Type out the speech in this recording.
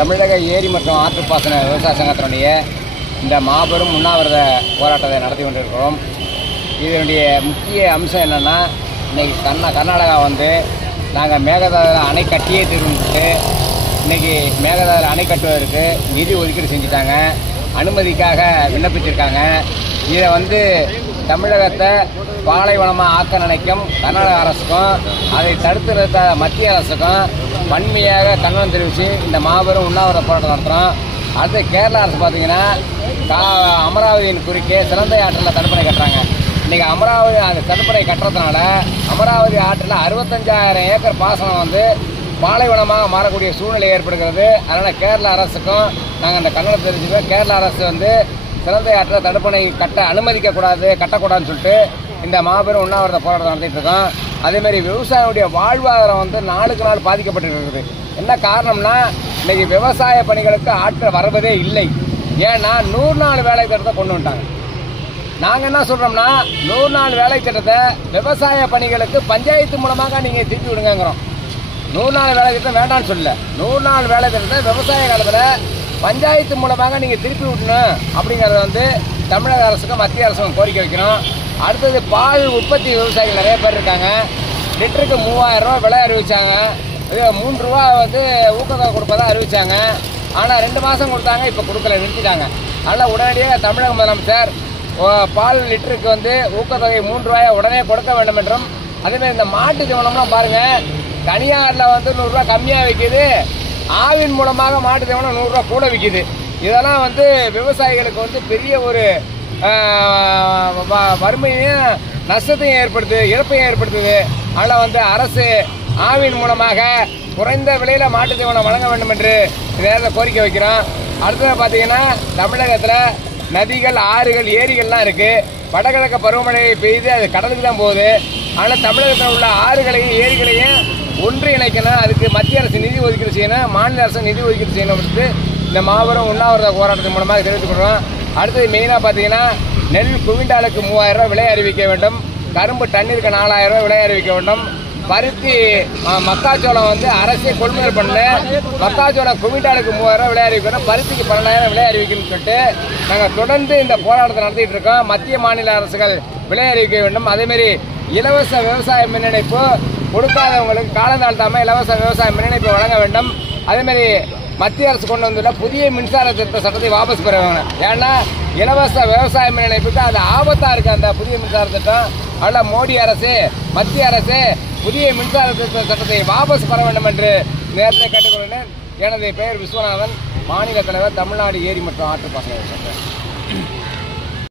தமிழக ஏரி மற்றும் ஆற்றுப்பாசன விவசாய சங்கத்தினுடைய இந்த மாபெரும் உண்ணாவிரத போராட்டத்தை நடத்தி கொண்டிருக்கிறோம். இதனுடைய முக்கிய அம்சம் என்னென்னா, இன்றைக்கி கர்நாடகா நாங்கள் மேகதாதுல அணை கட்டியே தீர்ந்துட்டு இன்றைக்கி மேகதாதுல அணை கட்டுவதற்கு நிதி ஒதுக்கீடு செஞ்சுட்டாங்க, அனுமதிக்காக விண்ணப்பிச்சிருக்காங்க. இதை தமிழகத்தை பாலைவனமாக ஆக்க நினைக்கும் கர்நாடக அரசுக்கும் அதை தடுத்து நிறுத்த மத்திய அரசுக்கும் வன்மையாக கண்டனம் தெரிவித்து இந்த மாபெரும் உண்ணாவிரத போராட்டம் நடத்துகிறோம். அடுத்து கேரளா அரசு பார்த்தீங்கன்னா அமராவதியின் குறுக்கே சிறந்தை ஆற்றில் தடுப்பணை கட்டுறாங்க. இன்றைக்கி அமராவதி அந்த தடுப்பணை கட்டுறதுனால அமராவதி ஆற்றில் 65,000 ஏக்கர் பாசனம் பாலைவனமாக மாறக்கூடிய சூழ்நிலை ஏற்படுகிறது. அதனால் கேரள அரசுக்கும் நாங்கள் அந்த கண்டனம் தெரிவிச்சுக்கிறோம். கேரள அரசு சிறந்தை ஆற்றில் தடுப்பணை கட்டக்கூடாதுன்னு சொல்லிட்டு இந்த மாபெரும் உண்ணாவிரத போராட்டம் நடத்திட்டு இருக்கோம். அதேமாதிரி விவசாயிகளுடைய வாழ்வாதாரம் நாளுக்கு நாள் பாதிக்கப்பட்டு இருக்குது. என்ன காரணம்னா, இன்னைக்கு விவசாய பணிகளுக்கு ஆட்கள் வருவதே இல்லை. ஏன்னா 100 நாள் வேலை திட்டத்தை கொண்டு வந்துட்டாங்க. நாங்கள் என்ன சொல்றோம்னா, 100 நாள் வேலை திட்டத்தை விவசாய பணிகளுக்கு பஞ்சாயத்து மூலமாக நீங்கள் திருப்பி விடுங்கிறோம். 100 நாள் வேலை திட்டம் வேண்டாம்னு சொல்லல, 100 நாள் வேலை திட்டத்தை விவசாய காலத்தில் பஞ்சாயத்து மூலமாக நீங்கள் திருப்பி விடணும் அப்படிங்கிறத தமிழக அரசுக்கும் மத்திய அரசுக்கும் கோரிக்கை வைக்கணும். அடுத்தது பால் உற்பத்தி விவசாயிகள் நிறைய பேர் இருக்காங்க. லிட்டருக்கு 3000 ரூபா விலை அறிவிச்சாங்க. இது 3 ரூபா ஊக்கத்தொகை கொடுப்பதா அறிவிச்சாங்க. ஆனால் 2 மாதம் கொடுத்தாங்க, இப்போ கொடுக்கல, நிறுத்திட்டாங்க. அதனால் உடனடியாக தமிழக முதலமைச்சர் பால் லிட்டருக்கு ஊக்கத்தொகை 3 ரூபாயை உடனே கொடுக்க வேண்டும் என்றும், அதேமாதிரி இந்த மாட்டு தீவனம்லாம் பாருங்கள், தனியாரில் 100 ரூபா கம்மியாக விற்கிது, ஆவின் மூலமாக மாட்டு தீவனம் 100 ரூபா கூட விற்கிது. இதெல்லாம் விவசாயிகளுக்கு பெரிய ஒரு வறுமையும் நஷ்டத்தையும் ஏற்படுத்துது, இழப்பையும் ஏற்படுத்துது. அதனால் அரசு ஆவின் மூலமாக குறைந்த விலையில் மாட்டு தீவனம் வழங்க வேண்டும் என்று நேரத்தில் கோரிக்கை வைக்கிறோம். அடுத்தது பார்த்தீங்கன்னா, தமிழகத்தில் நதிகள், ஆறுகள், ஏரிகள்லாம் இருக்குது. வடகிழக்கு பருவமழை பெய்து அது கடலுக்கு தான் போகுது. ஆனால் தமிழகத்தில் உள்ள ஆறுகளையும் ஏரிகளையும் ஒன்று இணைக்கணும். அதுக்கு மத்திய அரசு நிதி ஒதுக்கீடு செய்யணும், மாநில அரசு நிதி ஒதுக்கீடு செய்யணும். இந்த மாபெரும் உண்ணாவிரத போராட்டத்தின் மூலமாக தெரிவித்துக் கொள்கிறோம். அடுத்தது மெயினாக பார்த்தீங்கன்னா, நெல் குவிண்டாலுக்கு 3000 ரூபா விலை அறிவிக்க வேண்டும். கரும்பு டன்னிற்கு 4000 ரூபா விலை அறிவிக்க வேண்டும். பருத்தி மக்காச்சோளம் அரசே கொள்முதல் பண்ண, மக்காச்சோளம் குவிண்டாலுக்கு 3000 ரூபா விலை அறிவிக்கணும், பருத்திக்கு 12,000 விலை அறிவிக்கணும்னு சொல்லிட்டு நாங்கள் தொடர்ந்து இந்த போராட்டத்தை நடத்திட்டு இருக்கோம். மத்திய மாநில அரசுகள் விலை அறிவிக்க வேண்டும். அதேமாரி இலவச விவசாய மின் இணைப்பு கொடுக்காதவங்களுக்கு காலம் தாழ்த்தாமல் இலவச விவசாய மின் இணைப்பு வழங்க வேண்டும். அதேமாரி மத்திய அரசு கொண்டு வந்துள்ள புதிய மின்சார திருத்த சட்டத்தை வாபஸ் பெற வேணும். ஏன்னா இலவச விவசாய மின் இணைப்புக்கு அது ஆபத்தாக இருக்குது அந்த புதிய மின்சார திட்டம். அதனால் மோடி அரசு, மத்திய அரசு புதிய மின்சார திருத்த சட்டத்தை வாபஸ் பெற வேண்டும் என்று நேரத்தில் கேட்டுக்கொள்கிறேன். எனது பெயர் விஸ்வநாதன், மாநில தலைவர், தமிழ்நாடு ஏரி மற்றும் ஆற்றுப்பாசன சங்கம்.